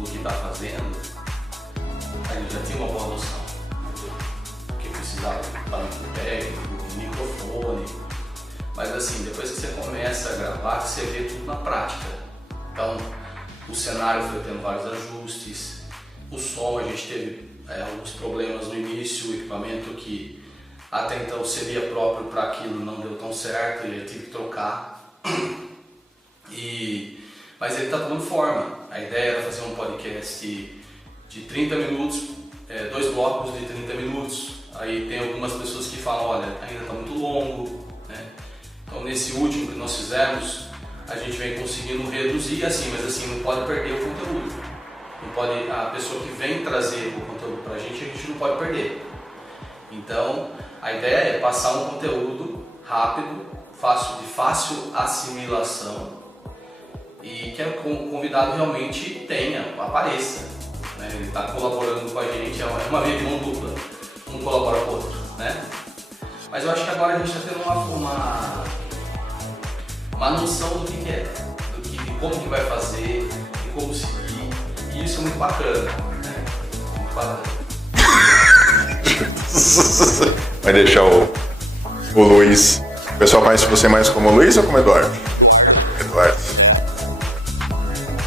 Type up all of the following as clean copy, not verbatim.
do que está fazendo, aí já tinha uma boa noção do que precisava de equipamento técnico, de microfone, mas assim, depois que você começa a gravar, você vê tudo na prática. Então, o cenário foi tendo vários ajustes, o som a gente teve alguns problemas no início, o equipamento que até então seria próprio para aquilo não deu tão certo e eu tive que trocar. Mas ele está tomando forma. A ideia era fazer um podcast de 30 minutos, 2 blocos de 30 minutos. Aí tem algumas pessoas que falam, olha, ainda está muito longo, né? Então nesse último que nós fizemos, a gente vem conseguindo reduzir assim, mas assim, não pode perder o conteúdo. Não pode, a pessoa que vem trazer o conteúdo para a gente não pode perder. Então a ideia é passar um conteúdo rápido, de fácil assimilação, e que o convidado realmente apareça, né? Ele está colaborando com a gente, é uma via de mão dupla, um colabora com o outro, né? Mas eu acho que agora a gente está tendo uma noção do que é, de como que vai fazer, de como seguir, e isso é muito bacana, né? Muito bacana. Vai deixar o Luiz. O pessoal conhece você mais como Luiz ou como Eduardo? Eduardo.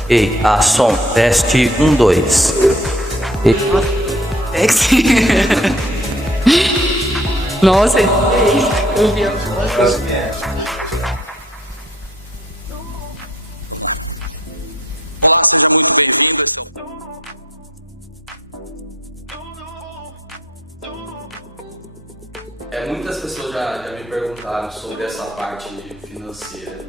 Ei, som, teste 1, 2. Nossa, eu vi a voz. Muitas pessoas já me perguntaram sobre essa parte financeira.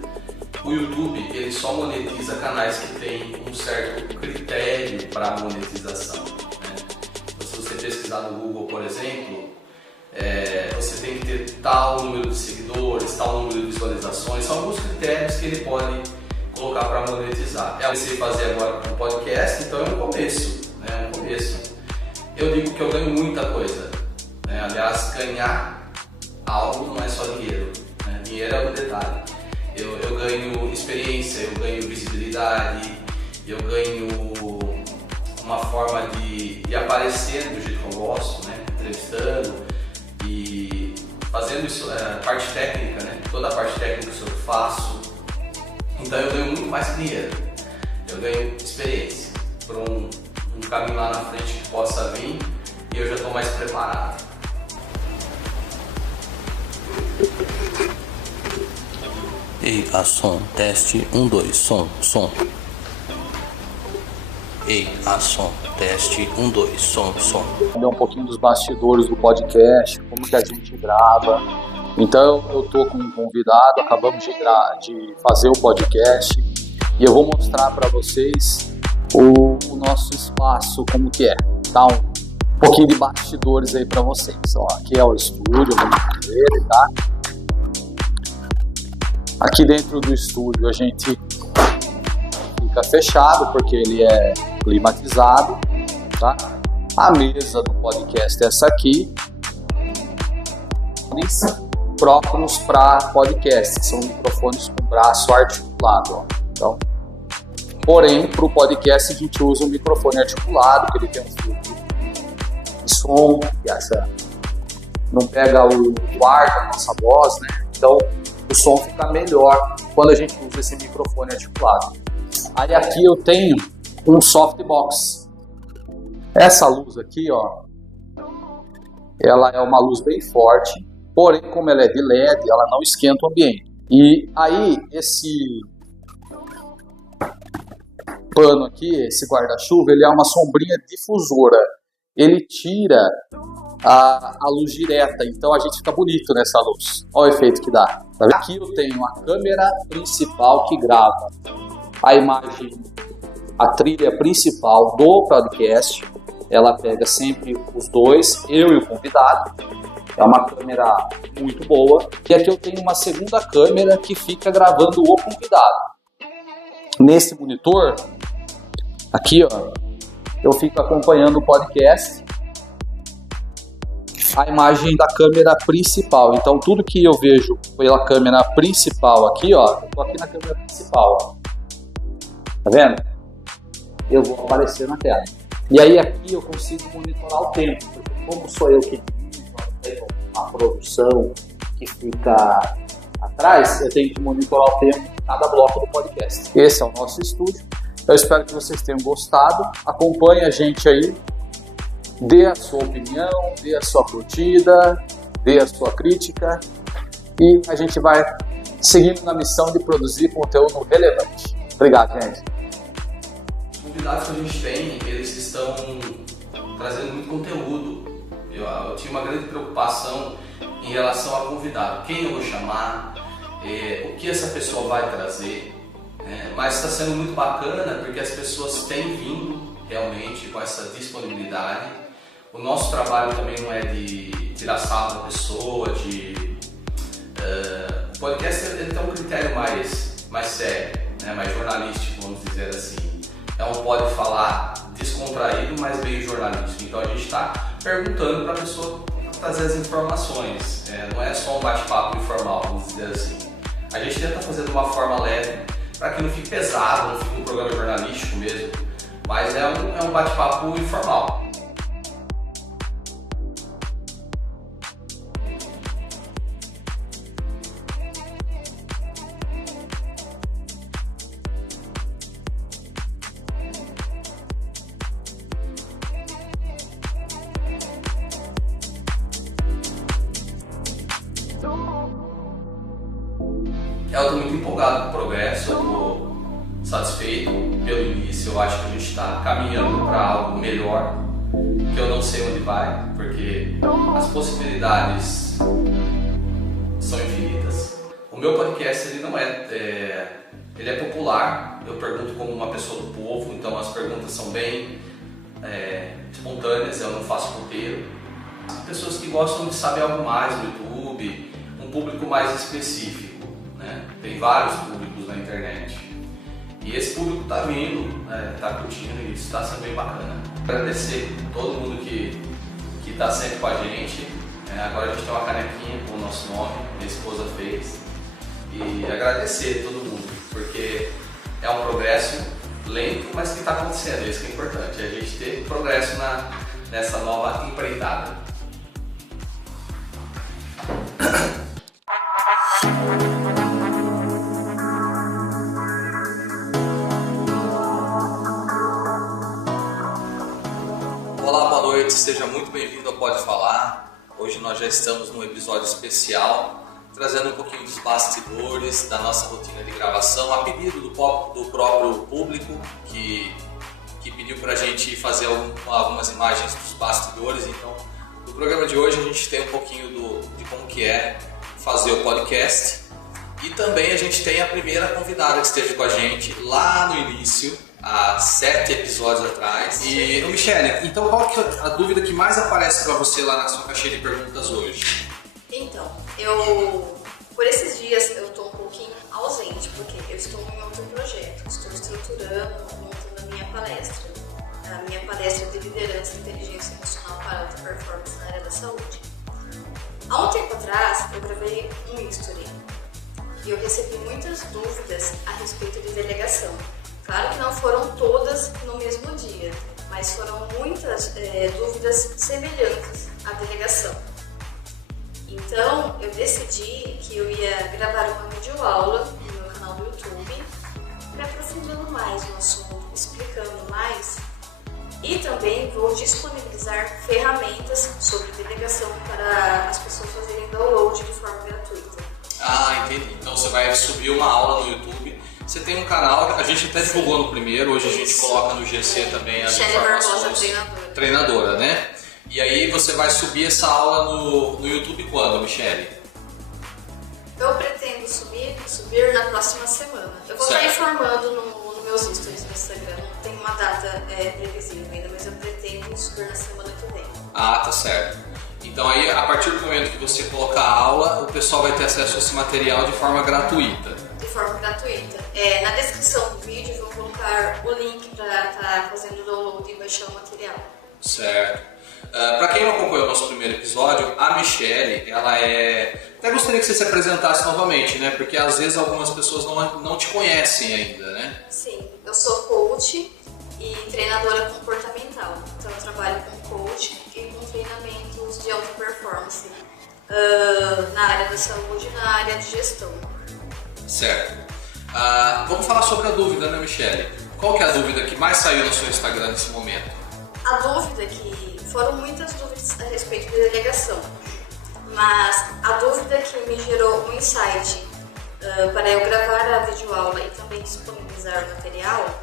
O YouTube ele só monetiza canais que têm um certo critério para monetização, né? Então, se você pesquisar no Google, por exemplo, você tem que ter tal número de seguidores, tal número de visualizações, são alguns critérios que ele pode colocar para monetizar. Eu comecei a fazer agora com o podcast, então é um começo, né? Um começo. Eu digo que eu ganho muita coisa, né? Aliás, ganhar algo não é só dinheiro, né? Dinheiro é um detalhe. Eu ganho experiência, eu ganho visibilidade, eu ganho uma forma de aparecer do jeito que eu gosto, né? Entrevistando e fazendo isso, parte técnica, né? Toda a parte técnica que eu faço. Então eu ganho muito mais que dinheiro, eu ganho experiência por um caminho lá na frente que possa vir e eu já estou mais preparado. Ei, som, teste 1, 2, som. Ei, som, teste 1, 2, som. Um pouquinho dos bastidores do podcast, como que a gente grava. Então eu tô com um convidado, acabamos de fazer o podcast e eu vou mostrar para vocês o nosso espaço, como que é. Tá um pouquinho de bastidores aí para vocês. Ó, aqui é o estúdio, vamos ver, tá? Aqui dentro do estúdio a gente fica fechado porque ele é climatizado, tá? A mesa do podcast é essa aqui. próprios para podcast, que são microfones com braço articulado. Ó. Então, porém, para o podcast a gente usa um microfone articulado, que ele tem um filtro de som, que não pega o ar da nossa voz, né? Então o som fica melhor quando a gente usa esse microfone articulado. Aí aqui eu tenho um softbox. Essa luz aqui, ó, ela é uma luz bem forte, porém como ela é de LED, ela não esquenta o ambiente. E aí esse pano aqui, esse guarda-chuva, ele é uma sombrinha difusora. Ele tira a luz direta, então a gente fica bonito nessa luz. Olha o efeito que dá. Aqui eu tenho a câmera principal que grava a imagem, a trilha principal do podcast. Ela pega sempre os dois, eu e o convidado. É uma câmera muito boa. E aqui eu tenho uma segunda câmera que fica gravando o convidado. Nesse monitor, aqui ó, eu fico acompanhando o podcast, a imagem da câmera principal. Então tudo que eu vejo pela câmera principal aqui, ó, eu tô aqui na câmera principal, ó. Tá vendo? Eu vou aparecer na tela. E aí aqui eu consigo monitorar o tempo, porque como sou eu que tenho a produção que fica atrás, eu tenho que monitorar o tempo de cada bloco do podcast. Esse é o nosso estúdio. Eu espero que vocês tenham gostado. Acompanhe a gente aí. Dê a sua opinião, dê a sua curtida, dê a sua crítica. E a gente vai seguindo na missão de produzir conteúdo relevante. Obrigado, gente. Os convidados que a gente tem, eles estão trazendo muito conteúdo. Eu tinha uma grande preocupação em relação a convidado. Quem eu vou chamar, o que essa pessoa vai trazer. Mas está sendo muito bacana porque as pessoas têm vindo realmente com essa disponibilidade. O nosso trabalho também não é de tirar sarro da pessoa, o podcast ele tem um critério mais sério, né? Mais jornalístico, vamos dizer assim. É um pode falar descontraído, mas meio jornalístico. Então a gente está perguntando para a pessoa trazer as informações. Não é só um bate-papo informal, vamos dizer assim. A gente tenta fazer de uma forma leve, para que não fique pesado, não fique um programa jornalístico mesmo, mas é um bate-papo informal. Eu estou muito empolgado com o progresso, eu estou satisfeito pelo início. Eu acho que a gente está caminhando para algo melhor, que eu não sei onde vai, porque as possibilidades são infinitas. O meu podcast ele não ele é popular, eu pergunto como uma pessoa do povo, então as perguntas são bem espontâneas, eu não faço roteiro. Pessoas que gostam de saber algo mais no YouTube, um público mais específico. Tem vários públicos na internet e esse público está vindo, está curtindo e isso está sendo bem bacana. Agradecer todo mundo que está sempre com a gente. Agora a gente tem uma canequinha com o nosso nome, minha esposa fez, e agradecer todo mundo, porque é um progresso lento, mas que está acontecendo, isso que é importante, a gente ter progresso nessa nova empreitada. Olá, boa noite, seja muito bem-vindo ao Pode Falar. Hoje nós já estamos num episódio especial, trazendo um pouquinho dos bastidores da nossa rotina de gravação, a pedido do próprio público que pediu para a gente fazer algumas imagens dos bastidores. Então, no programa de hoje a gente tem um pouquinho de como que é fazer o podcast e também a gente tem a primeira convidada que esteve com a gente lá no início, há 7 episódios atrás. E, Michele, então qual que é a dúvida que mais aparece para você lá na sua caixinha de perguntas hoje? Então, por esses dias eu estou um pouquinho ausente, porque eu estou em outro projeto, estou estruturando, montando a minha palestra de liderança e inteligência emocional para alta performance na área da saúde. Há um tempo atrás, eu gravei um history e eu recebi muitas dúvidas a respeito de delegação. Claro que não foram todas no mesmo dia, mas foram muitas dúvidas semelhantes à delegação. Então, eu decidi que eu ia gravar uma videoaula no meu canal do YouTube, me aprofundando mais no assunto, explicando mais, e também vou disponibilizar ferramentas sobre delegação para as pessoas fazerem download de forma gratuita. Ah, entendi. Então você vai subir uma aula no YouTube. Você tem um canal, a gente até divulgou no primeiro, hoje a gente coloca no GC também as informações. Treinadora, né? E aí você vai subir essa aula no YouTube quando, Michele? Eu pretendo subir na próxima semana. Eu vou estar informando nos meus stories no Instagram. Não tem uma data previsível ainda, mas eu pretendo subir na semana que vem. Ah, tá certo. Então aí, a partir do momento que você colocar a aula, o pessoal vai ter acesso a esse material de forma gratuita. De forma gratuita. Na descrição do vídeo eu vou colocar o link para estar fazendo o download e baixar o material. Certo. Para quem não acompanhou o nosso primeiro episódio, a Michele, ela é... Até gostaria que você se apresentasse novamente, né? Porque às vezes algumas pessoas não te conhecem ainda, né? Sim, eu sou coach e treinadora comportamental. Então eu trabalho com coach e com treinamentos de alta performance na área da saúde e na área de gestão. Certo. Vamos falar sobre a dúvida, né, Michele? Qual que é a dúvida que mais saiu no seu Instagram nesse momento? A dúvida que... Foram muitas dúvidas a respeito da delegação, mas a dúvida que me gerou um insight para eu gravar a videoaula e também disponibilizar o material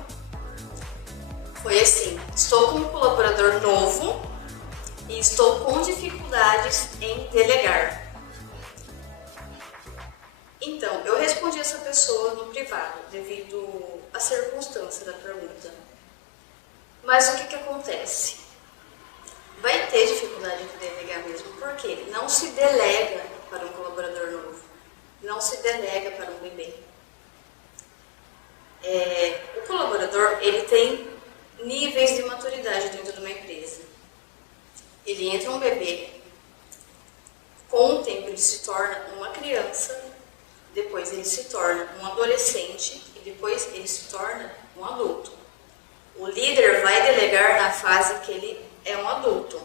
foi assim: estou com um colaborador novo e estou com dificuldades em delegar. Então, eu respondi essa pessoa no privado, devido à circunstância da pergunta. Mas o que acontece? Vai ter dificuldade de delegar mesmo, porque não se delega para um colaborador novo, não se delega para um bebê. O colaborador, ele tem níveis de maturidade dentro de uma empresa. Ele entra um bebê, com o tempo ele se torna uma criança, depois ele se torna um adolescente e depois ele se torna um adulto. O líder vai delegar na fase que ele é um adulto.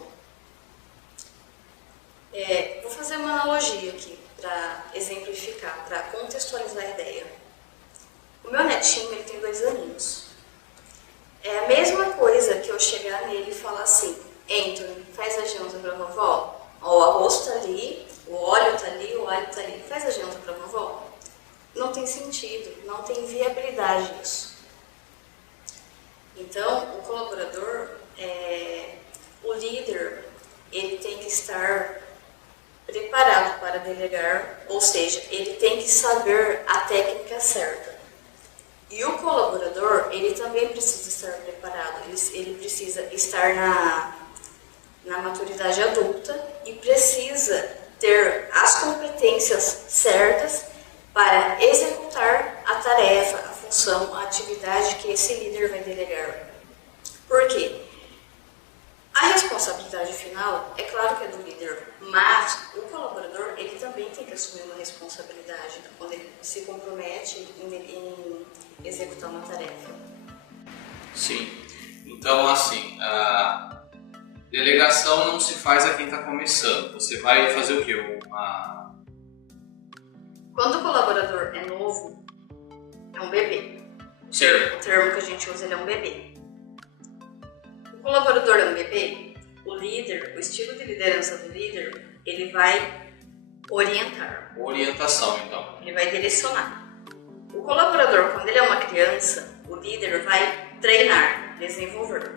Vou fazer uma analogia aqui para exemplificar, para contextualizar a ideia. O meu netinho, ele tem 2 aninhos. É a mesma coisa que eu chegar nele e falar assim: Anthony, faz a janta para vovó. O arroz tá ali, o óleo tá ali, o alho tá ali. Faz a janta para vovó. Não tem sentido, não tem viabilidade isso. Então, o colaborador, o líder, ele tem que estar preparado para delegar, ou seja, ele tem que saber a técnica certa. E o colaborador, ele também precisa estar preparado, ele precisa estar na maturidade adulta e precisa ter as competências certas para executar a tarefa, a função, a atividade que esse líder vai delegar. Por quê? A responsabilidade final, é claro que é do líder, mas o colaborador, ele também tem que assumir uma responsabilidade quando ele se compromete em executar uma tarefa. Sim. Então, assim, a delegação não se faz a quem está começando. Você vai fazer o quê? Quando o colaborador é novo, é um bebê. Certo. O termo que a gente usa, ele é um bebê. O colaborador é um bebê, o líder, o estilo de liderança do líder, ele vai orientar. Orientação, então. Ele vai direcionar. O colaborador, quando ele é uma criança, o líder vai treinar, desenvolver.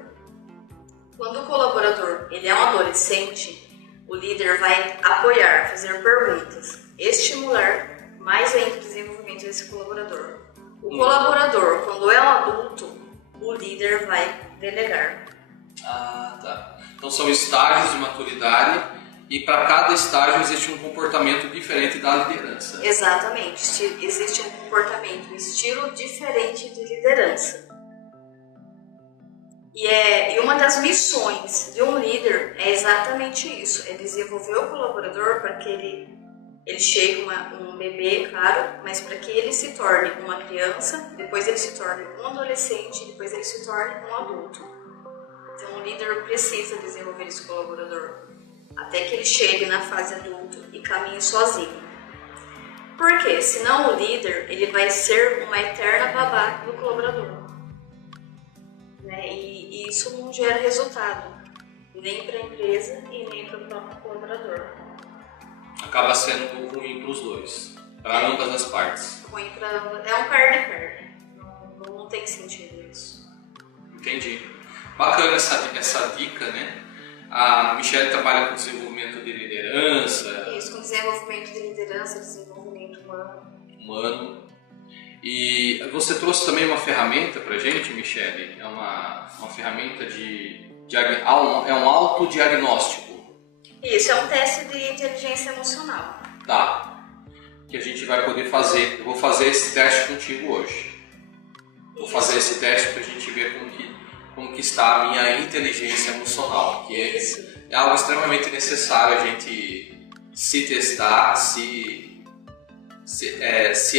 Quando o colaborador ele é um adolescente, o líder vai apoiar, fazer perguntas, estimular mais ainda o desenvolvimento desse colaborador. O colaborador, quando é um adulto, o líder vai delegar. Ah, tá. Então são estágios de maturidade e para cada estágio existe um comportamento diferente da liderança. Exatamente. Existe um comportamento, um estilo diferente de liderança. E uma das missões de um líder é exatamente isso, é desenvolver o colaborador para que ele chegue um bebê, claro, mas para que ele se torne uma criança, depois ele se torne um adolescente, depois ele se torne um adulto. Então o líder precisa desenvolver esse colaborador até que ele chegue na fase adulto e caminhe sozinho. Por quê? Senão o líder ele vai ser uma eterna babá do colaborador. Né? E isso não gera resultado, nem para a empresa e nem para o próprio colaborador. Acaba sendo ruim para os dois, para ambas as partes. Ruim para ambas, é um perde-perde, não tem sentido isso. Entendi. Bacana essa dica, né? A Michelle trabalha com desenvolvimento de liderança. Isso, com desenvolvimento de liderança, desenvolvimento humano. E você trouxe também uma ferramenta pra gente, Michelle, é uma ferramenta é um autodiagnóstico. Isso, é um teste de inteligência emocional. Tá, que a gente vai poder fazer, eu vou fazer esse teste contigo hoje. Vou fazer esse teste pra gente ver como que está a minha inteligência emocional, que é algo extremamente necessário a gente se testar, se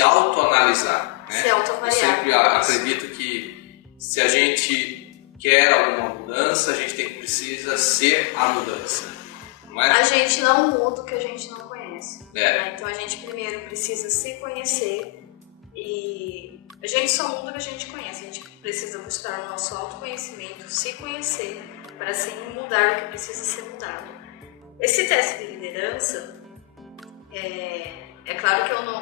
autoanalisar. Né? Se autoavaliar. Eu sempre acredito que se a gente quer alguma mudança, a gente precisa ser a mudança. Não é? A gente não muda o que a gente não conhece. Né? Então a gente primeiro precisa se conhecer e a gente só muda o que a gente conhece. A gente precisa buscar o nosso autoconhecimento, se conhecer, para assim mudar o que precisa ser mudado. Esse teste de liderança, é claro que eu não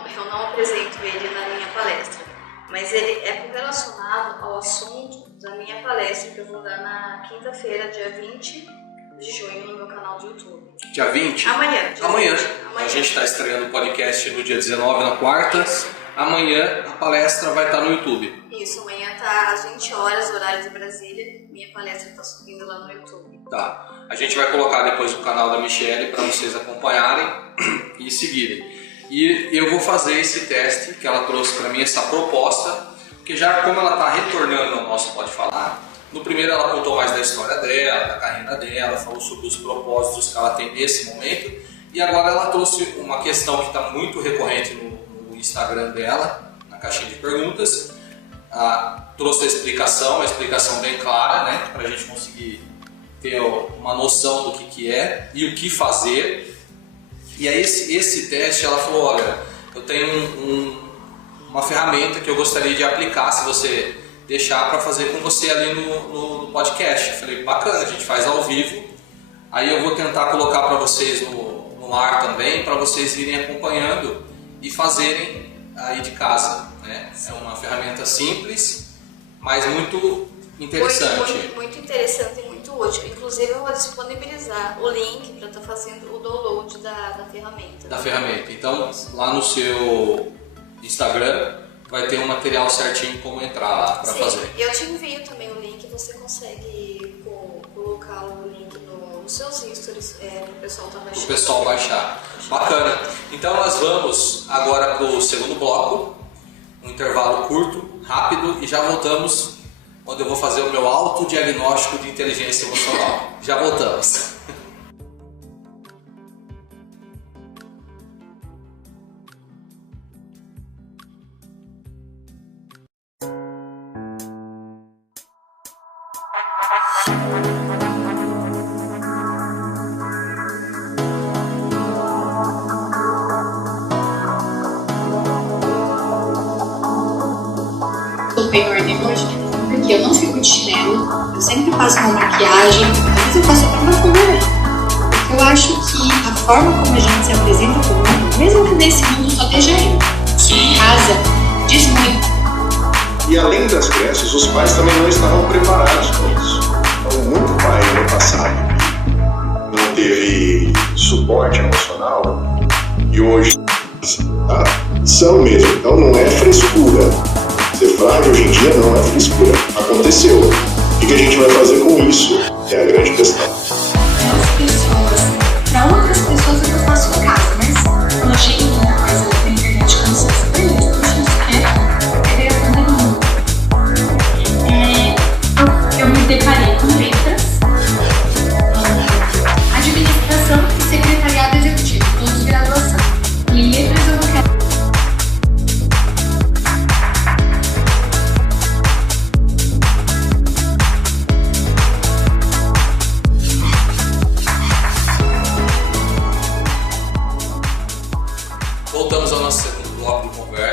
apresento ele na minha palestra, mas ele é relacionado ao assunto da minha palestra que eu vou dar na quinta-feira, dia 20 de junho, no meu canal do YouTube. Dia 20? Amanhã. A gente está estreando o podcast no dia 19, na quarta. Amanhã a palestra vai estar no YouTube. Isso, amanhã está às 20 horas, horário de Brasília. Minha palestra está subindo lá no YouTube. Tá. A gente vai colocar depois o canal da Michelle para vocês acompanharem e seguirem. E eu vou fazer esse teste que ela trouxe para mim, essa proposta, porque já como ela está retornando ao nosso Pode Falar, no primeiro ela contou mais da história dela, da carreira dela, falou sobre os propósitos que ela tem nesse momento, e agora ela trouxe uma questão que está muito recorrente no Instagram dela, na caixinha de perguntas. Trouxe uma explicação bem clara, né, para a gente conseguir ter uma noção do que é e o que fazer. E aí esse teste, ela falou, olha, eu tenho uma ferramenta que eu gostaria de aplicar, se você deixar, para fazer com você ali no podcast. Eu falei, bacana, a gente faz ao vivo, aí eu vou tentar colocar para vocês no ar também, para vocês irem acompanhando e fazerem aí de casa, né? É uma ferramenta simples, mas muito interessante. Muito interessante e muito útil. Inclusive eu vou disponibilizar o link para estar fazendo o download da ferramenta. Então lá no seu Instagram vai ter um material certinho como entrar lá para fazer. Eu te envio também o link, você consegue colocar o link nos seus stories para o pessoal estar baixando. O pessoal baixar. Bacana. Então nós vamos agora para o segundo bloco, um intervalo curto, rápido, e já voltamos, onde eu vou fazer o meu autodiagnóstico de inteligência emocional. Já voltamos. Bem ordem hoje, porque eu não fico de chinelo, eu sempre faço uma maquiagem, às vezes eu faço até uma cor. Eu acho que a forma como a gente se apresenta para o mundo, mesmo que nesse mundo só esteja em casa, diz muito. E além das crianças, os pais também não estavam preparados para isso. Então, muito pai no passado não teve suporte emocional e hoje são mesmo. Então não é frescura. Ser frágil hoje em dia não é frescura. Aconteceu. O que a gente vai fazer com isso? É a grande questão. Para outras pessoas eu faço em casa, mas quando eu chego em casa na internet, quando você sabe, eu me deparei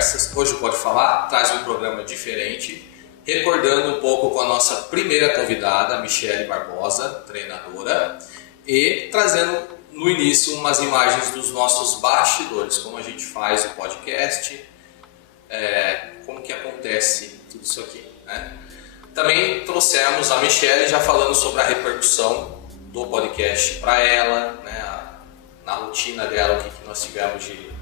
Conversas. Hoje o Pode Falar traz um programa diferente, recordando um pouco com a nossa primeira convidada, Michele Barbosa, treinadora, e trazendo no início umas imagens dos nossos bastidores, como a gente faz o podcast, como que acontece tudo isso aqui, né? Também trouxemos a Michele já falando sobre a repercussão do podcast para ela, né? Na rotina dela, o que nós tivemos de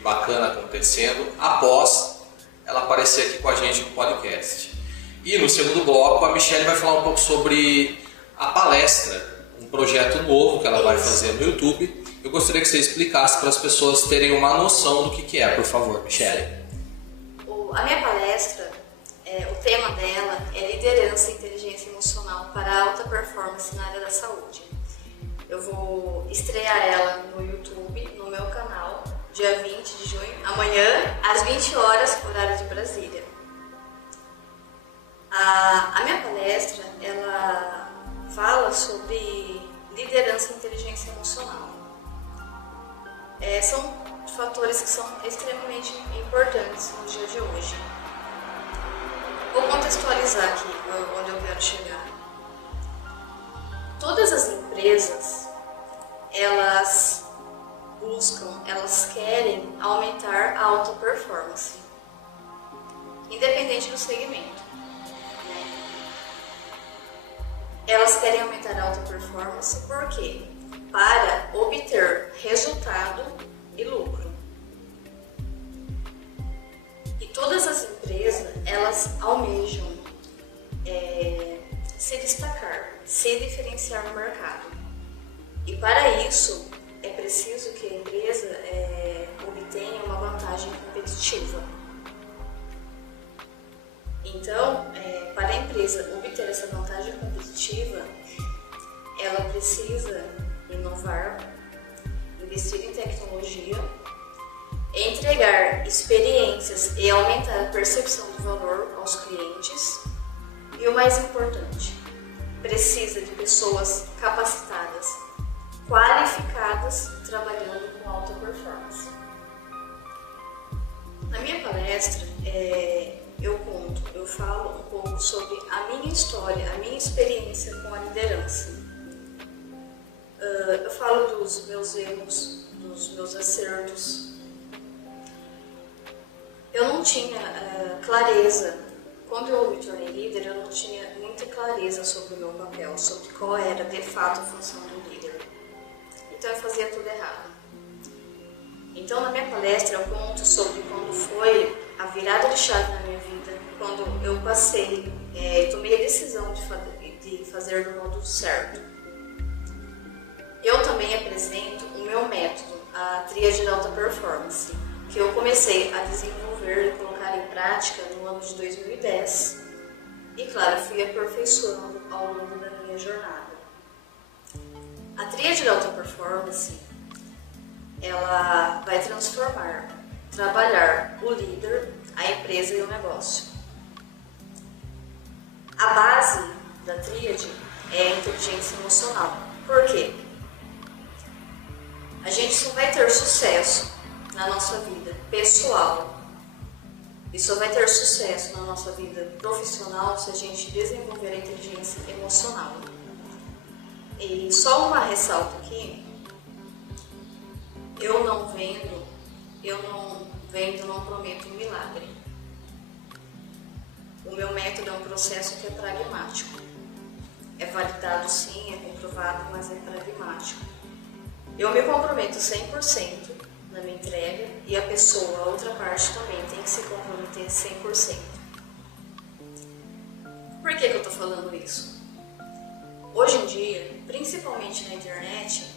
bacana acontecendo após ela aparecer aqui com a gente no podcast. E no segundo bloco a Michele vai falar um pouco sobre a palestra, um projeto novo que ela vai fazer no YouTube. Eu gostaria que você explicasse para as pessoas terem uma noção do que é, por favor, Michele. A minha palestra, o tema dela é liderança e inteligência emocional para alta performance na área da saúde. Eu vou estrear ela no YouTube, no meu canal, dia 20 de junho, amanhã, às 20 horas, horário de Brasília. A minha palestra, ela fala sobre liderança e inteligência emocional. São fatores que são extremamente importantes no dia de hoje. Vou contextualizar aqui onde eu quero chegar. Todas as empresas, elas buscam, elas querem aumentar a alta performance, independente do segmento, né? Elas querem aumentar a alta performance por quê? Para obter resultado e lucro. E todas as empresas, elas almejam se destacar, se diferenciar no mercado. E para isso, é preciso que a empresa obtenha uma vantagem competitiva. Então, para a empresa obter essa vantagem competitiva, ela precisa inovar, investir em tecnologia, entregar experiências e aumentar a percepção do valor aos clientes. E o mais importante, precisa de pessoas capacitadas, qualificadas, trabalhando com alta performance. Na minha palestra, eu falo um pouco sobre a minha história, a minha experiência com a liderança. Eu falo dos meus erros, dos meus acertos. Eu não tinha clareza. Quando eu me tornei líder, eu não tinha muita clareza sobre o meu papel, sobre qual era de fato a função do líder. Então eu fazia tudo errado. Então na minha palestra eu conto sobre quando foi a virada de chave na minha vida, quando eu passei, tomei a decisão de fazer do modo certo. Eu também apresento o meu método, a tríade da alta performance, que eu comecei a desenvolver e colocar em prática no ano de 2010. E claro, fui aperfeiçoando ao longo da minha jornada. A tríade da alta performance, ela vai trabalhar o líder, a empresa e o negócio. A base da tríade é a inteligência emocional. Por quê? A gente só vai ter sucesso na nossa vida pessoal e só vai ter sucesso na nossa vida profissional se a gente desenvolver a inteligência emocional. E só uma ressalta aqui, eu não vendo, não prometo um milagre. O meu método é um processo que é pragmático. É validado sim, é comprovado, mas é pragmático. Eu me comprometo 100% na minha entrega e a pessoa, a outra parte também tem que se comprometer 100%. Por que eu estou falando isso? Hoje em dia, principalmente na internet,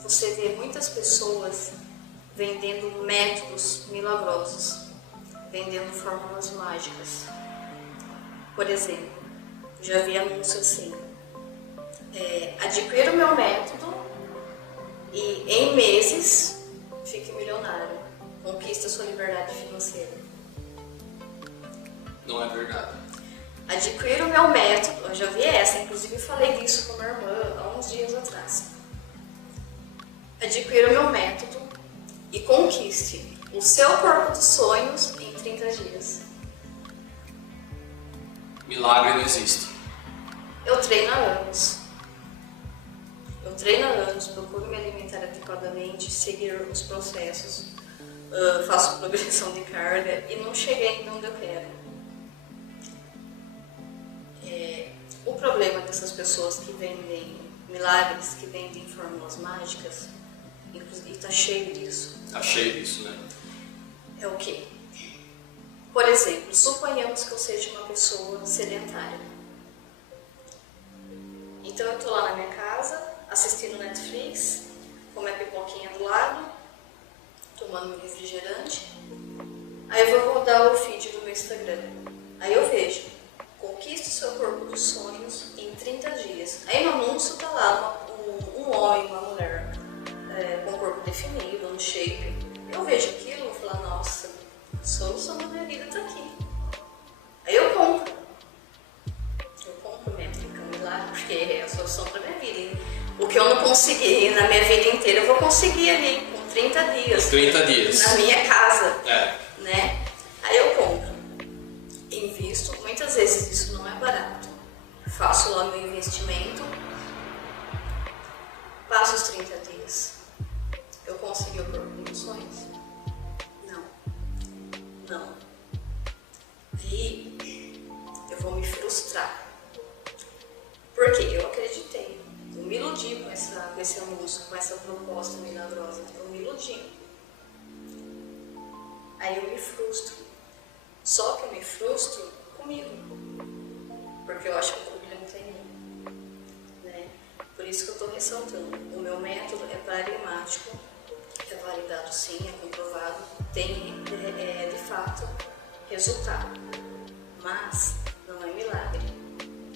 você vê muitas pessoas vendendo métodos milagrosos, vendendo fórmulas mágicas. Por exemplo, já vi anúncio assim, adquira o meu método e em meses fique milionário, conquista sua liberdade financeira. Não é verdade. Adquira o meu método, eu já vi essa, inclusive falei disso com minha irmã há uns dias atrás. Adquira o meu método e conquiste o seu corpo dos sonhos em milagre não existe. Eu treino há anos. Procuro me alimentar adequadamente, seguir os processos, faço progressão de carga e não cheguei onde eu quero. O problema dessas pessoas que vendem milagres, que vendem fórmulas mágicas, inclusive está cheio disso. Está cheio disso, né? É o quê? Por exemplo, suponhamos que eu seja uma pessoa sedentária. Então eu estou lá na minha casa, assistindo Netflix, com minha pipoquinha do lado, tomando meu refrigerante. Aí eu vou rodar o feed do meu Instagram. Aí eu vejo, conquiste o seu corpo dos sonhos em 30 dias. Aí no anúncio tá lá um homem, uma mulher, com o corpo definido, um shape. Eu vejo aquilo e vou falar, nossa, a solução da minha vida tá aqui. Aí eu compro. Minha clica milagre, porque é a solução para minha vida. Hein? O que eu não consegui na minha vida inteira, eu vou conseguir ali, com 30 dias. 30 dias. Na minha casa. É. Né? Aí eu compro. Invisto. Muitas vezes isso não é barato. Faço lá meu investimento. Passo os 30 dias. Eu consegui o corpo dos sonhos? Não. Aí eu vou me frustrar. Porque eu acreditei, eu me iludi com esse anúncio, com essa proposta milagrosa, eu me iludi. Aí eu me frustro. Só que eu me frustro comigo, porque eu acho que o problema está em mim. Né? Por isso que eu estou ressaltando, o meu método é pragmático, é validado sim, é comprovado, tem de fato resultado, mas não é milagre.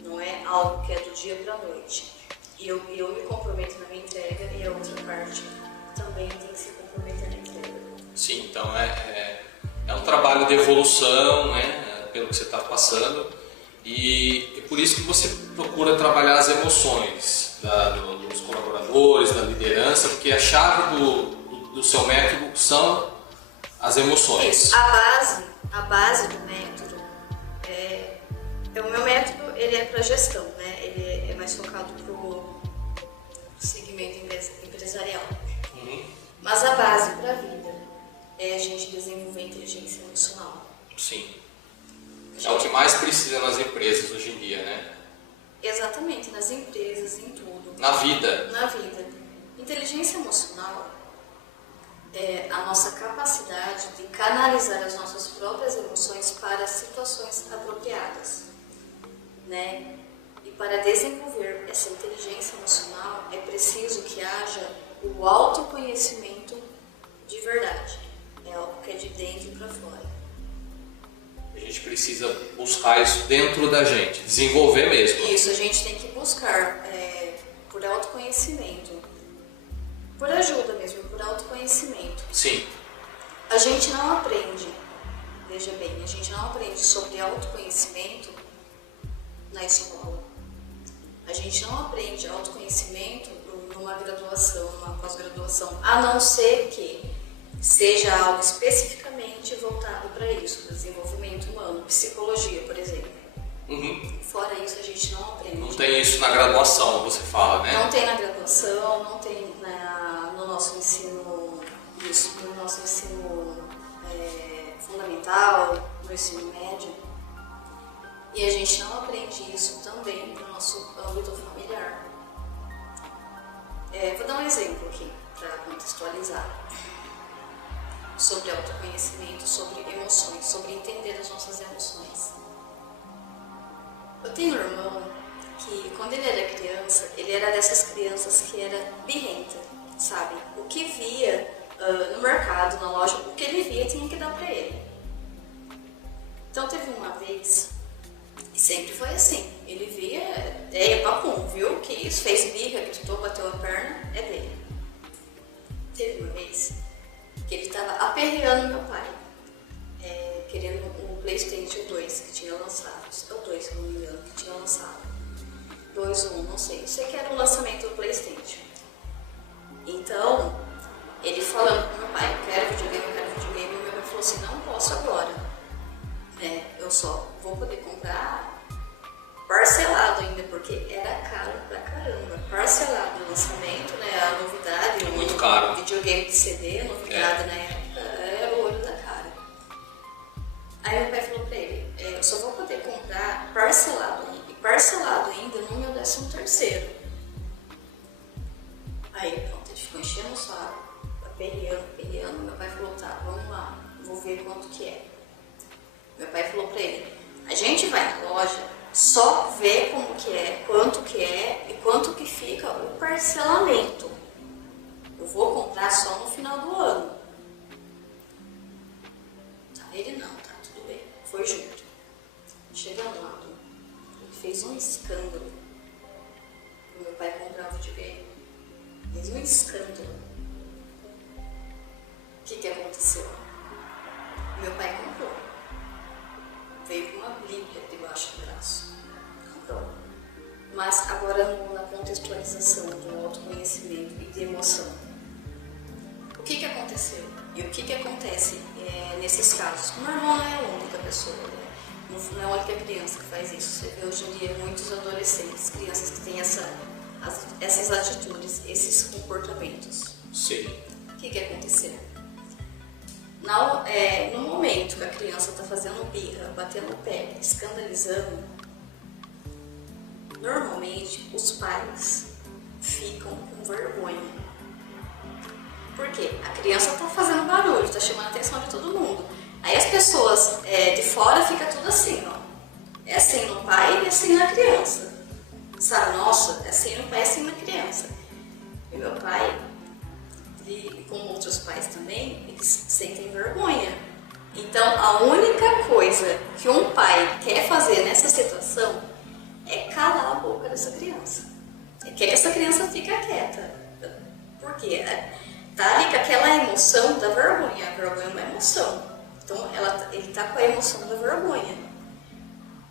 Não é algo que é do dia para a noite. E eu me comprometo na minha entrega e a outra parte também tem que se comprometer na entrega. Sim, então é um trabalho de evolução, né, pelo que você está passando. E é por isso que você procura trabalhar as emoções dos colaboradores, da liderança, porque a chave do seu método são as emoções. Isso. A base do método o meu método ele é para gestão, né? Ele é mais focado para o segmento empresarial. Uhum. Mas a base para a vida é a gente desenvolver inteligência emocional. Sim. É o que mais precisa nas empresas hoje em dia, né? Exatamente, nas empresas, em tudo. Na vida. Na vida. Inteligência emocional é a nossa capacidade de canalizar as nossas próprias emoções para situações apropriadas. Né? E para desenvolver essa inteligência emocional é preciso que haja o autoconhecimento de verdade. É algo que é de dentro para fora. A gente precisa buscar isso dentro da gente, desenvolver mesmo. Isso, a gente tem que buscar por autoconhecimento, por ajuda mesmo, por autoconhecimento. Sim. A gente não aprende, veja bem, a gente não aprende sobre autoconhecimento na escola. A gente não aprende autoconhecimento numa graduação, numa pós-graduação, a não ser que seja algo especificamente voltado para isso, para desenvolvimento humano, psicologia, por exemplo. Uhum. Fora isso, a gente não aprende. Não tem isso na graduação, você fala, né? Não tem na graduação, não tem no nosso ensino, fundamental, no ensino médio. E a gente não aprende isso também no nosso âmbito familiar. Vou dar um exemplo aqui, para contextualizar. Sobre autoconhecimento, sobre emoções, sobre entender as nossas emoções. Eu tenho um irmão que, quando ele era criança, ele era dessas crianças que era birrenta, sabe? O que via no mercado, na loja, o que ele via tinha que dar para ele. Então teve uma vez, e sempre foi assim, ele via, papum, viu? Que isso, fez birra, gritou, bateu a perna, é dele. Teve uma vez que ele estava aperreando meu pai, querendo um PlayStation 2 que tinha lançado. É o 2, se não me engano, que tinha lançado. 2 ou 1, não sei. Eu sei que era o lançamento do PlayStation. Então, ele falando com meu pai, eu quero videogame. E meu pai falou assim, não posso agora. Eu só vou poder comprar parcelado no lançamento, né? A novidade, Muito caro. Videogame de CD, a novidade na época, era o olho da cara. Aí meu pai falou pra ele, eu só vou poder comprar parcelado, e parcelado ainda no meu 13º. Aí pronto, ele ficou enchendo o saco, aperreando, meu pai falou, tá, vamos lá, vou ver quanto que é. Meu pai falou pra ele, a gente vai na loja, só ver como que é, quanto que é e quanto que fica o parcelamento. Eu vou comprar só no final do ano. Tá, ele não, tá, tudo bem, foi junto. Chegando lá, ele fez um escândalo. Meu pai comprar um videogame. Fez um escândalo. O que aconteceu? Meu pai comprou. Veio com uma bíblia debaixo do braço. Comprou. Mas agora na contextualização do autoconhecimento e de emoção. O que aconteceu? E o que acontece nesses casos? O meu irmão não é a única pessoa, né? Não é a única criança que faz isso. Você vê hoje em dia muitos adolescentes, crianças que têm essas atitudes, esses comportamentos. Sim. O que aconteceu? No momento que a criança está fazendo birra, batendo o pé, escandalizando, normalmente os pais ficam com vergonha. Por quê? A criança está fazendo barulho, está chamando a atenção de todo mundo. Aí as pessoas de fora ficam tudo assim, ó. É assim no pai e assim na criança. Sabe, nossa, é assim no pai e assim na criança. E meu pai, e com outros pais também, eles sentem vergonha. Então, a única coisa que um pai quer fazer nessa situação é calar a boca dessa criança. É que essa criança fique quieta. Por quê? Tá ali com aquela emoção da vergonha. A vergonha é uma emoção. Então, ele tá com a emoção da vergonha.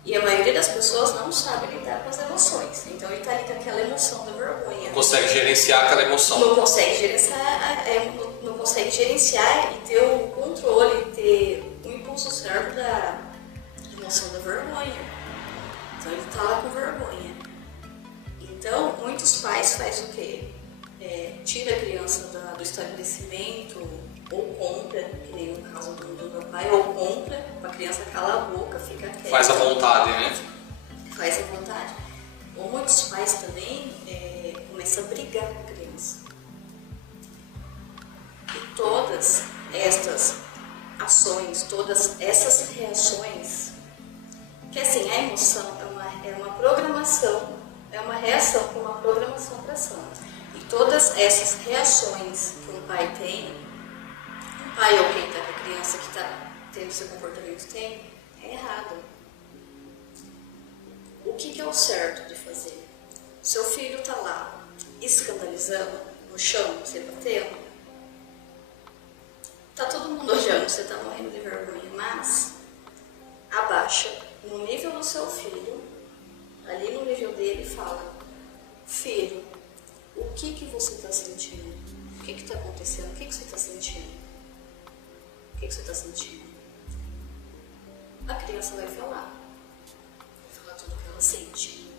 E a maioria das pessoas não sabe lidar com as emoções. Então, ele tá ali com aquela emoção da vergonha. Não consegue gerenciar aquela emoção. Não consegue gerenciar e ter o controle, ter o impulso certo da emoção da vergonha. Então ele tá lá com vergonha. Então muitos pais fazem o quê? Tira a criança do estabelecimento ou compra, que nem no caso do meu pai, ou compra, a criança cala a boca, fica quieta. Faz à vontade, né? Faz à vontade. Ou muitos pais também começam a brigar com a criança. E todas estas ações, todas essas reações, que assim, a emoção é uma programação, é uma reação com uma programação para ação. E todas essas reações que um pai tem, um pai ou quem está com a criança que está tendo esse comportamento tem, é errado. O que é o certo de fazer? Seu filho está lá escandalizando no chão, você batendo, tá todo mundo olhando, você tá morrendo de vergonha, mas abaixa no nível do seu filho, ali no nível dele, e fala: filho, o que você está sentindo? O que está acontecendo? O que você está sentindo? O que você está sentindo? A criança vai falar tudo que ela sente.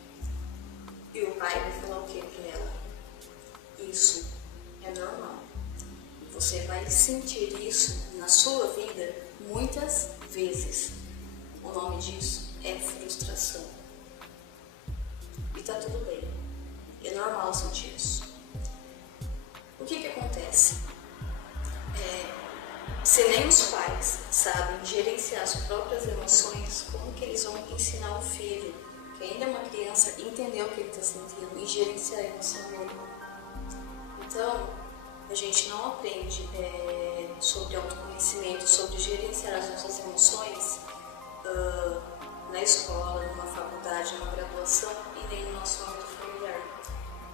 E o pai vai falar o que para ela? Isso é normal. Você vai sentir isso na sua vida muitas vezes. O nome disso é frustração. E tá tudo bem. É normal sentir isso. O que acontece? Se nem os pais sabem gerenciar as próprias emoções, como que eles vão ensinar o filho, que ainda é uma criança, entender o que ele está sentindo e gerenciar a emoção dele? Então, a gente não aprende sobre autoconhecimento, sobre gerenciar as nossas emoções na escola, numa faculdade, numa graduação e nem no nosso âmbito familiar.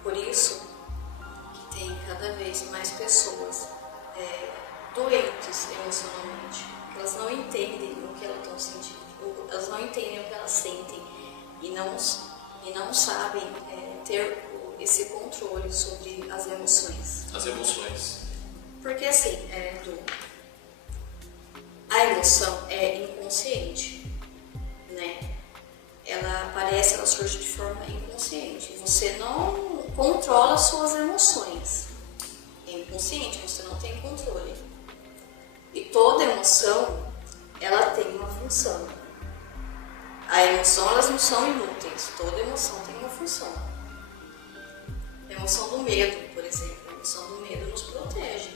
Por isso que tem cada vez mais pessoas doentes emocionalmente. Elas não entendem o que elas estão sentindo, elas não entendem o que elas sentem e não sabem ter esse controle sobre as emoções. As emoções. Porque assim, a emoção é inconsciente, né? Ela aparece, ela surge de forma inconsciente. Você não controla suas emoções. É inconsciente, você não tem controle. E toda emoção, ela tem uma função. A emoção, elas não são inúteis. Toda emoção tem uma função. A emoção do medo, por exemplo. A emoção do medo nos protege,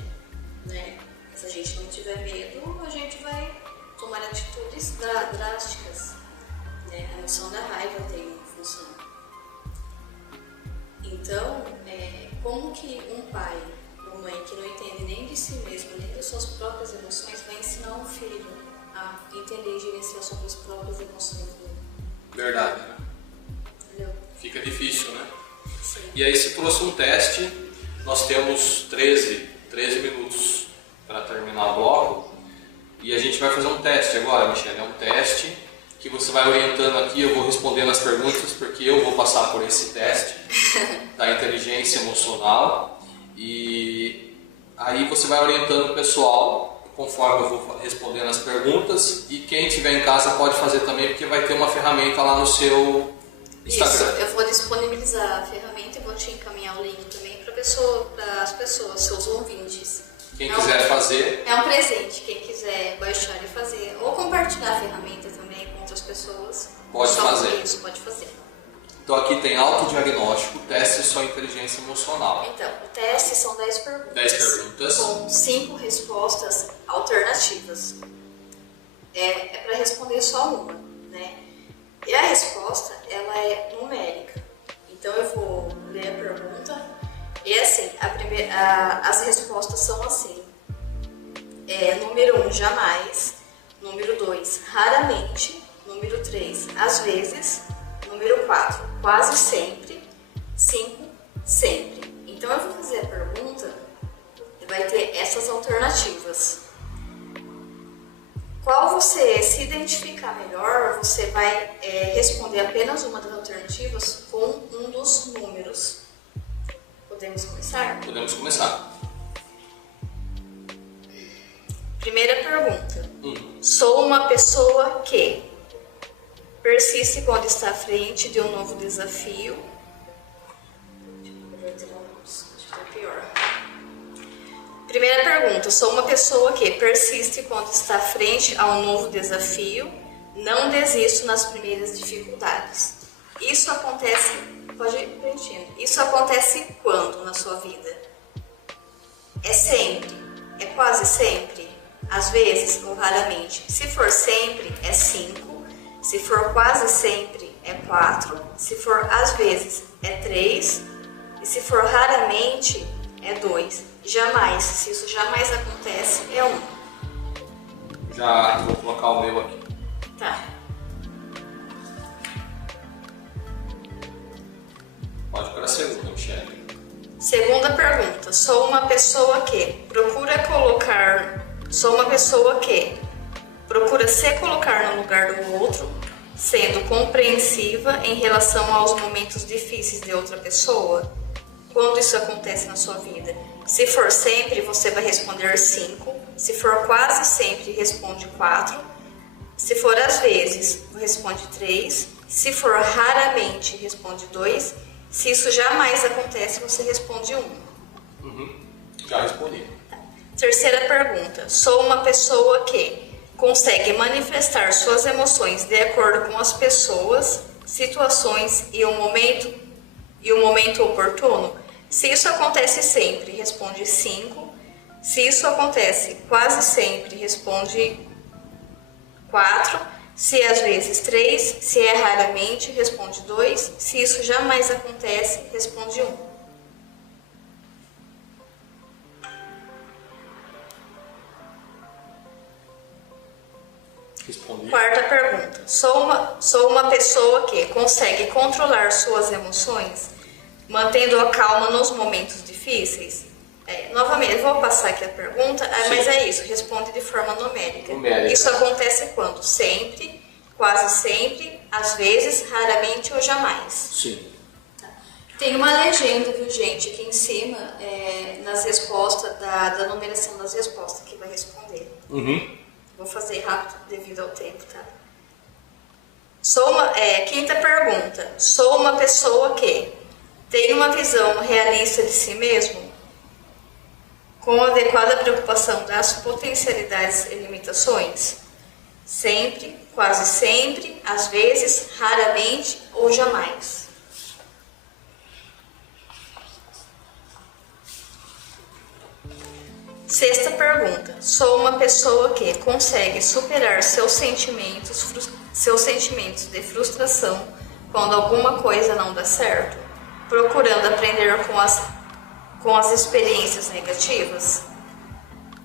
né? Se a gente não tiver medo, a gente vai tomar atitudes drásticas, né? A emoção da raiva tem uma função. Então, como que um pai ou mãe que não entende nem de si mesmo, nem das suas próprias emoções, vai ensinar um filho a entender e gerenciar suas próprias emoções? Verdade. Entendeu? Fica difícil, né? Sim. E aí se trouxe um teste, nós temos 13 minutos para terminar o bloco. E a gente vai fazer um teste agora, Michele. É um teste que você vai orientando aqui, eu vou respondendo as perguntas, porque eu vou passar por esse teste da inteligência emocional. E aí você vai orientando o pessoal, conforme eu vou respondendo as perguntas. E quem estiver em casa pode fazer também, porque vai ter uma ferramenta lá no seu Instagram. Isso, eu vou disponibilizar a ferramenta e vou te encaminhar o link também para as pessoas, seus ouvintes. Quem quiser fazer. É um presente, quem quiser baixar e fazer, ou compartilhar a ferramenta também com outras pessoas. Pode fazer. Isso, pode fazer. Então aqui tem autodiagnóstico, teste de sua inteligência emocional. Então, o teste são 10 perguntas. 10 perguntas. Com 5 respostas alternativas. É para responder só uma, né? E a resposta, ela é numérica. Então eu vou ler a pergunta. E assim, as respostas são assim. Número 1, jamais. Número 2, raramente. Número 3, às vezes. Número 4, quase sempre. 5, sempre. Então eu vou fazer a pergunta e vai ter essas alternativas. Qual você se identificar melhor, você vai responder apenas uma das alternativas com um dos números. Podemos começar? Podemos começar. Primeira pergunta. Sou uma pessoa que persiste quando está à frente de um novo desafio. Pior. Primeira pergunta. Sou uma pessoa que persiste quando está à frente a um novo desafio. Não desisto nas primeiras dificuldades. Isso acontece... Pode ir repetindo. Isso acontece quando na sua vida? É sempre? É quase sempre? Às vezes ou raramente? Se for sempre, é 5. Se for quase sempre, é 4. Se for às vezes, é 3. E se for raramente, é 2. Jamais. Se isso jamais acontece, é 1. Já vou colocar o meu aqui. Tá. Pode para a segunda, Michele. Segunda pergunta. Sou uma pessoa que procura se colocar no lugar do outro, sendo compreensiva em relação aos momentos difíceis de outra pessoa. Quando isso acontece na sua vida? Se for sempre, você vai responder 5. Se for quase sempre, responde 4. Se for às vezes, responde 3. Se for raramente, responde 2. Se isso jamais acontece, você responde 1. Já respondi. Terceira pergunta. Sou uma pessoa que consegue manifestar suas emoções de acordo com as pessoas, situações e o momento oportuno? Se isso acontece sempre, responde 5. Se isso acontece quase sempre, responde 4. Se às vezes 3, se é raramente, responde 2. Se isso jamais acontece, responde 1. Respondi. Quarta pergunta. Sou uma pessoa que consegue controlar suas emoções, mantendo a calma nos momentos difíceis? Novamente, eu vou passar aqui a pergunta, mas é isso, responde de forma numérica. Isso acontece quando? Sempre, quase sempre, às vezes, raramente ou jamais. Sim. Tá. Tem uma legenda, viu, gente, aqui em cima, nas respostas, da numeração das respostas que vai responder. Vou fazer rápido devido ao tempo, tá? Quinta pergunta. Sou uma pessoa que Tem uma visão realista de si mesmo? Com adequada preocupação das potencialidades e limitações? Sempre, quase sempre, às vezes, raramente ou jamais. Sexta pergunta. Sou uma pessoa que consegue superar seus sentimentos de frustração quando alguma coisa não dá certo, procurando aprender com as experiências negativas?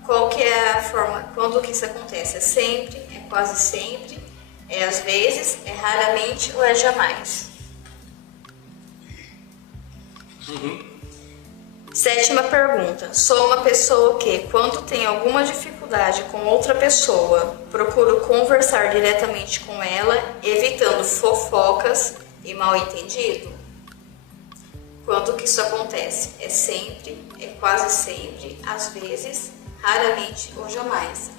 Qual que é a forma, quando que isso acontece? É sempre, é quase sempre, é às vezes, é raramente ou é jamais? Sétima pergunta. Sou uma pessoa que, quando tem alguma dificuldade com outra pessoa, procuro conversar diretamente com ela, evitando fofocas e mal-entendido? Quando que isso acontece? É sempre, é quase sempre, às vezes, raramente ou jamais.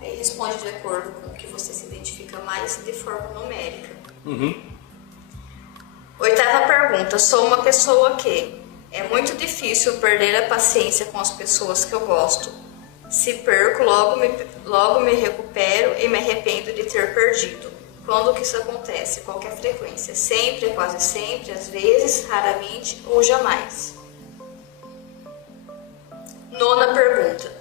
Aí responde de acordo com o que você se identifica mais de forma numérica. Oitava pergunta. Sou uma pessoa que é muito difícil perder a paciência com as pessoas que eu gosto. Se perco, logo me recupero e me arrependo de ter perdido. Quando que isso acontece? Qual que é a frequência? Sempre, quase sempre, às vezes, raramente ou jamais. Nona pergunta.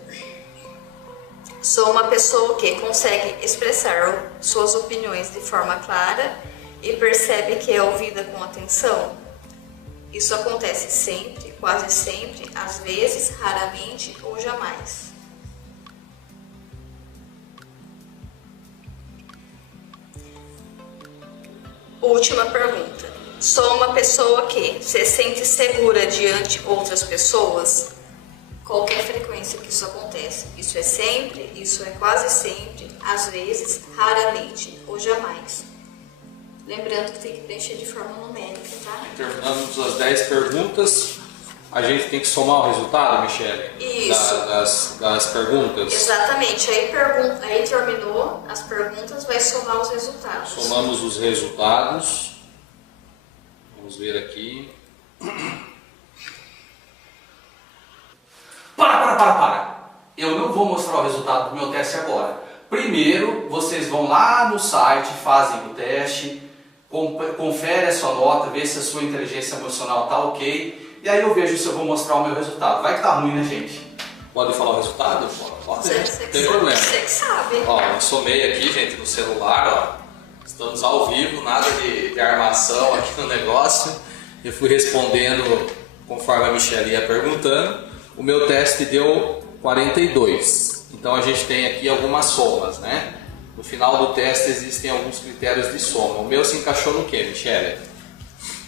Sou uma pessoa que consegue expressar suas opiniões de forma clara e percebe que é ouvida com atenção? Isso acontece sempre, quase sempre, às vezes, raramente ou jamais. Última pergunta. Sou uma pessoa que se sente segura diante de outras pessoas? Qual que é a frequência que isso acontece? Isso é sempre, isso é quase sempre, às vezes, raramente ou jamais. Lembrando que tem que preencher de forma numérica, tá? Terminamos as 10 perguntas. A gente tem que somar o resultado, Michele? Isso. Das perguntas? Exatamente. Aí terminou as perguntas, vai somar os resultados. Somamos os resultados. Vamos ver aqui. Para! Eu não vou mostrar o resultado do meu teste agora. Primeiro, vocês vão lá no site, fazem o teste, confere a sua nota, vê se a sua inteligência emocional está ok. E aí eu vejo se eu vou mostrar o meu resultado. Vai que tá ruim, né, gente? Pode falar o resultado? Pode. Não tem problema. Você que sabe. Ó, eu somei aqui, gente, no celular, ó. Estamos ao vivo, nada de armação aqui no negócio. Eu fui respondendo conforme a Michele ia perguntando. O meu teste deu 42. Então a gente tem aqui algumas somas, né? No final do teste existem alguns critérios de soma. O meu se encaixou no quê, Michele?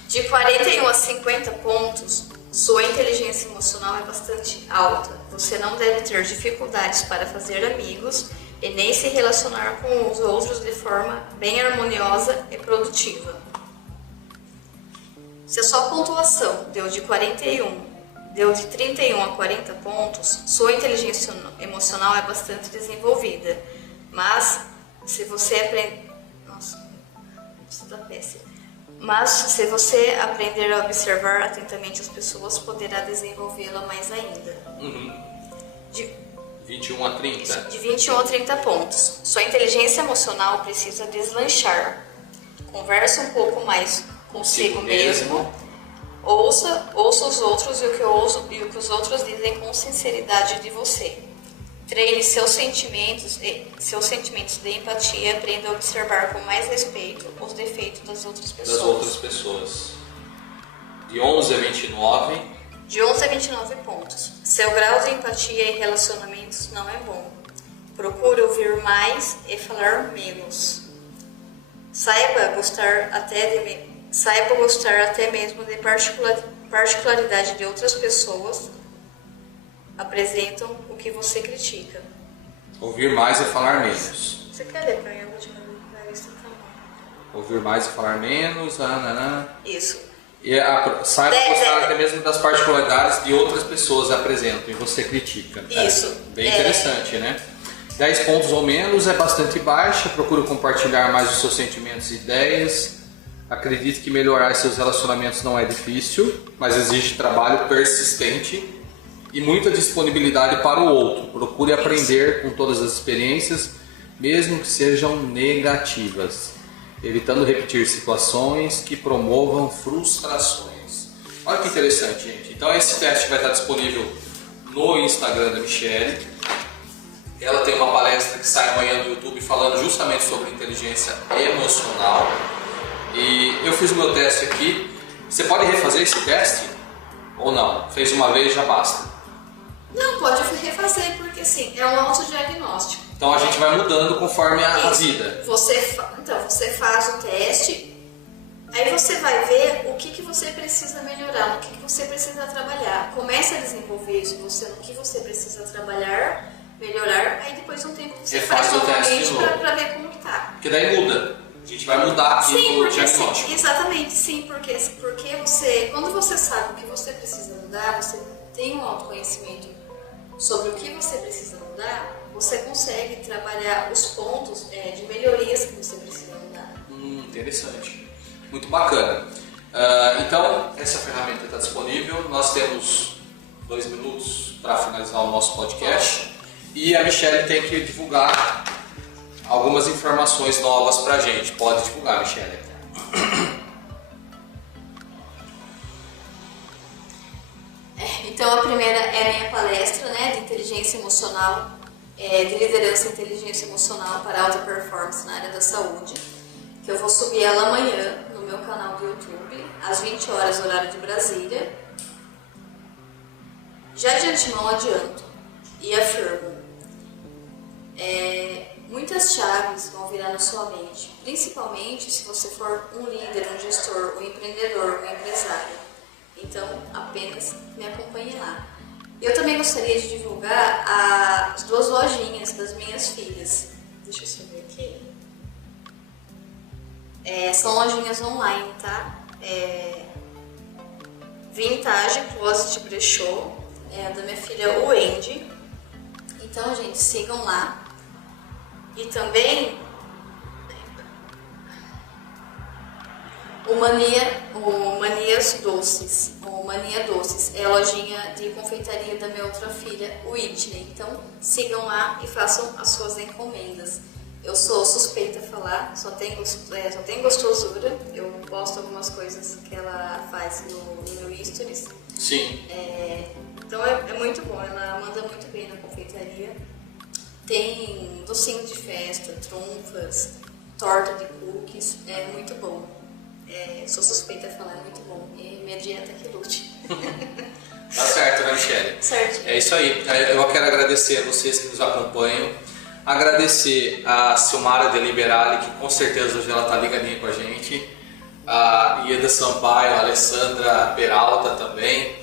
De 41 a 50 pontos, sua inteligência emocional é bastante alta. Você não deve ter dificuldades para fazer amigos e nem se relacionar com os outros de forma bem harmoniosa e produtiva. Se a sua pontuação deu de 31 a 40 pontos, sua inteligência emocional é bastante desenvolvida. Mas se você aprender... Nossa, isso tá péssimo. Mas se você aprender a observar atentamente as pessoas, poderá desenvolvê-la mais ainda. De 21 a 30. De 21 a 30 pontos. Sua inteligência emocional precisa deslanchar. Converse um pouco mais consigo mesmo. Ouça os outros e o que os outros dizem com sinceridade de você. Treine seus sentimentos de empatia e aprenda a observar com mais respeito os defeitos das outras pessoas. De 11 a 29. De 11 a 29 pontos. Seu grau de empatia e relacionamentos não é bom. Procure ouvir mais e falar menos. Saiba gostar até mesmo de particularidade de outras pessoas. Apresentam o que você critica. Ouvir mais e falar menos. Você quer ler para mim a última vez? Ouvir mais e falar menos. Isso. E saiba gostar até mesmo das particularidades de outras pessoas apresentam e você critica. Isso. Bem interessante, né? 10 pontos ou menos é bastante baixa. Procure compartilhar mais os seus sentimentos e ideias. Acredite que melhorar seus relacionamentos não é difícil, mas exige trabalho persistente e muita disponibilidade para o outro. Procure aprender com todas as experiências, mesmo que sejam negativas, evitando repetir situações que promovam frustrações. Olha que interessante, gente. Então esse teste vai estar disponível no Instagram da Michele. Ela tem uma palestra que sai amanhã no YouTube falando justamente sobre inteligência emocional. E eu fiz o meu teste aqui. Você pode refazer esse teste? Ou não? Fez uma vez, já basta? Não, pode refazer, porque assim, é um autodiagnóstico. Então a gente vai mudando conforme a vida. Então você faz o teste, aí você vai ver o que você precisa melhorar, no que você precisa trabalhar. Comece a desenvolver isso no que você precisa trabalhar, melhorar, aí depois de um tempo você faz novamente para ver como que tá. Porque daí muda. A gente vai mudar aqui o diagnóstico. Sim, exatamente, sim, porque você, quando você sabe o que você precisa mudar, você tem um autoconhecimento sobre o que você precisa mudar, você consegue trabalhar os pontos de melhorias que você precisa mudar. Interessante. Muito bacana. Então, essa ferramenta está disponível. Nós temos 2 minutos para finalizar o nosso podcast. E a Michele tem que divulgar algumas informações novas para a gente. Pode divulgar, Michele. Então a primeira é a minha palestra, né, de inteligência emocional, de liderança e inteligência emocional para alta performance na área da saúde, que eu vou subir ela amanhã no meu canal do YouTube, às 20 horas, horário de Brasília. Já de antemão adianto e afirmo, muitas chaves vão virar na sua mente, principalmente se você for um líder, um gestor, um empreendedor, um empresário. Então, apenas me acompanhe lá. Eu também gostaria de divulgar as 2 lojinhas das minhas filhas. Deixa eu subir aqui. São lojinhas online, tá? Vintage Closet Brechó, da minha filha Wendy. Então, gente, sigam lá. E também o Manias Doces, o Mania Doces, é a lojinha de confeitaria da minha outra filha, Whitney. Então sigam lá e façam as suas encomendas. Eu sou suspeita a falar, só tem gostosura. Eu posto algumas coisas que ela faz no meu stories. Sim. Então é muito bom, ela manda muito bem na confeitaria. Tem docinho de festa, trunfas, torta de cookies, é muito bom. Sou suspeita a falar, é muito bom. E minha dieta que lute. Tá certo, né, Michele? Certo. É isso aí. Eu quero agradecer a vocês que nos acompanham. Agradecer a Silmara de Liberale, que com certeza hoje ela está ligadinha com a gente. A Ieda Sampaio, a Alessandra Peralta também.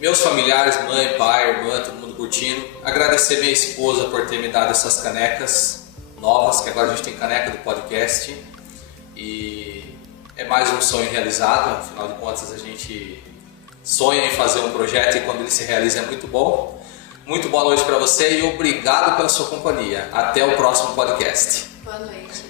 Meus familiares, mãe, pai, irmã, todo mundo curtindo. Agradecer minha esposa por ter me dado essas canecas novas, que agora a gente tem caneca do podcast. E é mais um sonho realizado, afinal de contas a gente sonha em fazer um projeto e quando ele se realiza é muito bom. Muito boa noite para você e obrigado pela sua companhia. Até o próximo podcast. Boa noite.